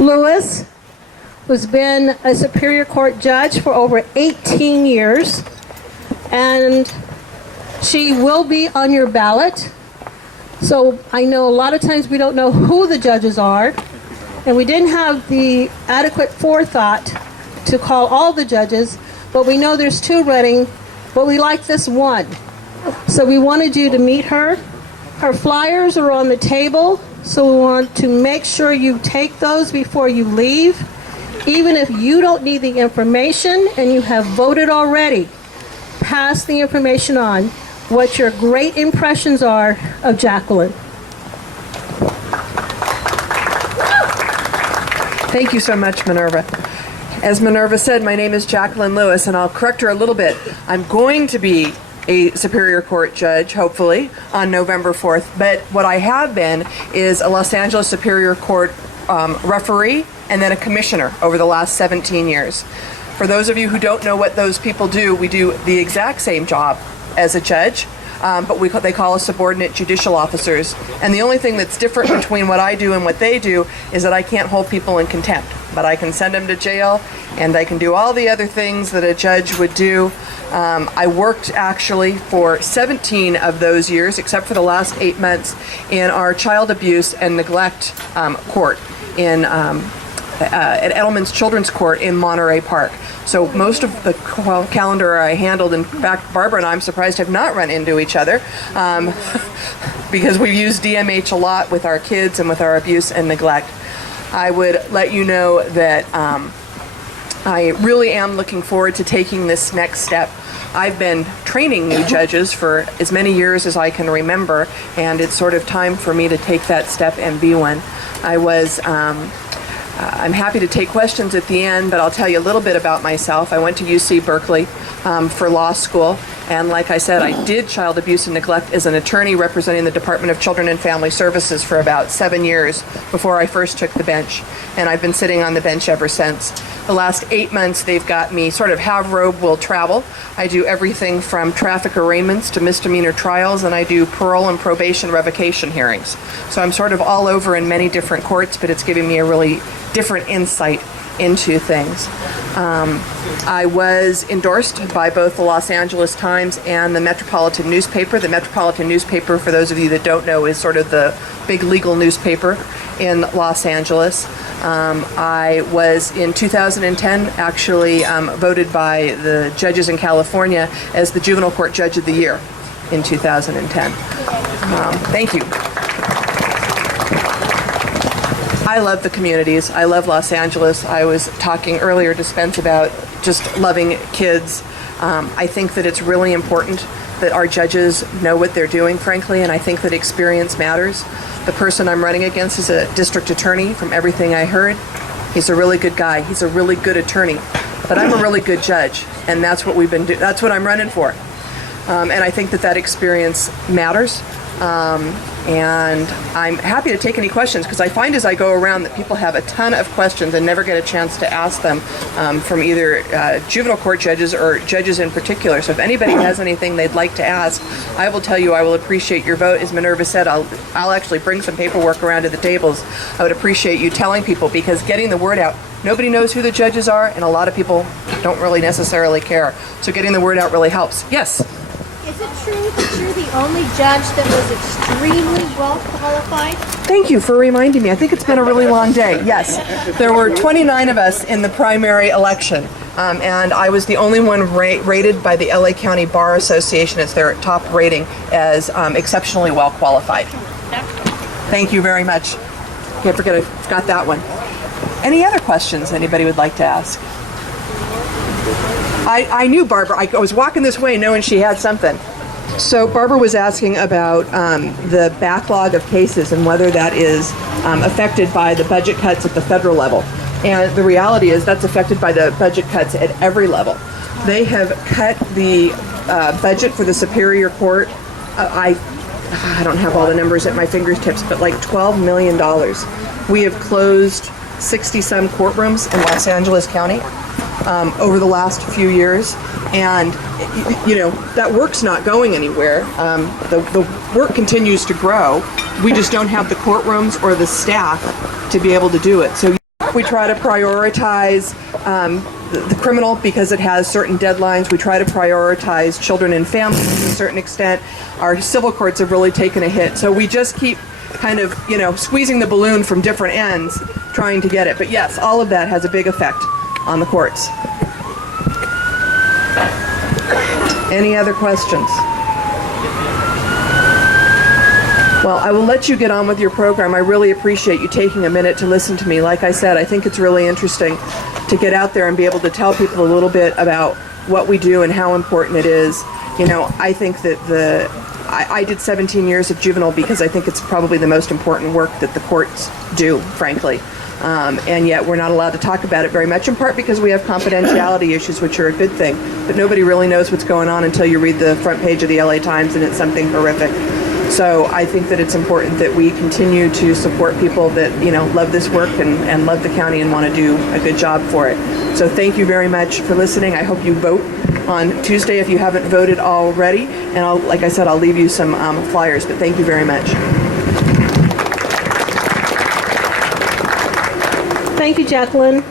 Lewis, who's been a Superior Court judge for over 18 years, and she will be on your ballot. So I know a lot of times we don't know who the judges are, and we didn't have the adequate forethought to call all the judges, but we know there's 2 running, but we like this one. So we wanted you to meet her. Her flyers are on the table, so we want to make sure you take those before you leave. Even if you don't need the information and you have voted already, pass the information on, what your great impressions are of Jacqueline. Thank you so much, Minerva. As Minerva said, my name is Jacqueline Lewis, and I'll correct her a little bit. I'm going to be a Superior Court judge, hopefully, on November 4th, but what I have been is a Los Angeles Superior Court referee and then a commissioner over the last 17 years. For those of you who don't know what those people do, we do the exact same job as a judge, but they call us subordinate judicial officers. And the only thing that's different between what I do and what they do is that I can't hold people in contempt, but I can send them to jail, and I can do all the other things that a judge would do. I worked actually for 17 of those years, except for the last 8 months, in our child abuse and neglect court at Edelman's Children's Court in Monterey Park. So most of the calendar I handled, in fact, Barbara and I'm surprised have not run into each other because we use DMH a lot with our kids and with our abuse and neglect. I would let you know that I really am looking forward to taking this next step. I've been training new judges for as many years as I can remember, and it's sort of time for me to take that step and be one. I'm happy to take questions at the end, but I'll tell you a little bit about myself. I went to UC Berkeley for law school, and like I said, I did child abuse and neglect as an attorney representing the Department of Children and Family Services for about 7 years before I first took the bench, and I've been sitting on the bench ever since. The last 8 months, they've got me sort of have robe, will travel. I do everything from traffic arraignments to misdemeanor trials, and I do parole and probation revocation hearings. So I'm sort of all over in many different courts, but it's giving me a really different insight into things. I was endorsed by both the Los Angeles Times and the Metropolitan newspaper. The Metropolitan newspaper, for those of you that don't know, is sort of the big legal newspaper in Los Angeles. I was, in 2010, actually voted by the judges in California as the Juvenile Court Judge of the Year in 2010. Thank you. I love the communities. I love Los Angeles. I was talking earlier to Spence about just loving kids. I think that it's really important that our judges know what they're doing, frankly, and I think that experience matters. The person I'm running against is a district attorney, from everything I heard. He's a really good guy. He's a really good attorney. But I'm a really good judge, and that's what we've been doing. That's what I'm running for. And I think that experience matters. And I'm happy to take any questions, because I find as I go around that people have a ton of questions and never get a chance to ask them from either juvenile court judges or judges in particular. So if anybody has anything they'd like to ask, I will tell you I will appreciate your vote. As Minerva said, I'll actually bring some paperwork around to the tables. I would appreciate you telling people, because getting the word out, nobody knows who the judges are, and a lot of people don't really necessarily care. So getting the word out really helps. Yes? Is it true that you're the only judge that was extremely well qualified? Thank you for reminding me. I think it's been a really long day. Yes, there were 29 of us in the primary election, and I was the only one rated by the LA County Bar Association as their top rating as exceptionally well qualified. Thank you very much. Can't forget I got that one. Any other questions anybody would like to ask? I knew Barbara. I was walking this way knowing she had something. So Barbara was asking about the backlog of cases and whether that is affected by the budget cuts at the federal level. And the reality is that's affected by the budget cuts at every level. They have cut the budget for the Superior Court. I don't have all the numbers at my fingertips, but like $12 million. We have closed 60-some courtrooms in Los Angeles County over the last few years, and that work's not going anywhere. The work continues to grow. We just don't have the courtrooms or the staff to be able to do it. So We try to prioritize the criminal because it has certain deadlines. We try to prioritize children and families to a certain extent. Our civil courts have really taken a hit. So we just keep kind of, squeezing the balloon from different ends, trying to get it. But yes, all of that has a big effect on the courts. Any other questions? Well, I will let you get on with your program. I really appreciate you taking a minute to listen to me. Like I said, I think it's really interesting to get out there and be able to tell people a little bit about what we do and how important it is. I think that I did 17 years of juvenile because I think it's probably the most important work that the courts do, frankly. And yet we're not allowed to talk about it very much, in part because we have confidentiality issues, which are a good thing. But nobody really knows what's going on until you read the front page of the LA Times and it's something horrific. So I think that it's important that we continue to support people that, love this work and love the county and want to do a good job for it. So thank you very much for listening. I hope you vote on Tuesday if you haven't voted already. And like I said, I'll leave you some flyers, but thank you very much. Thank you, Jacqueline.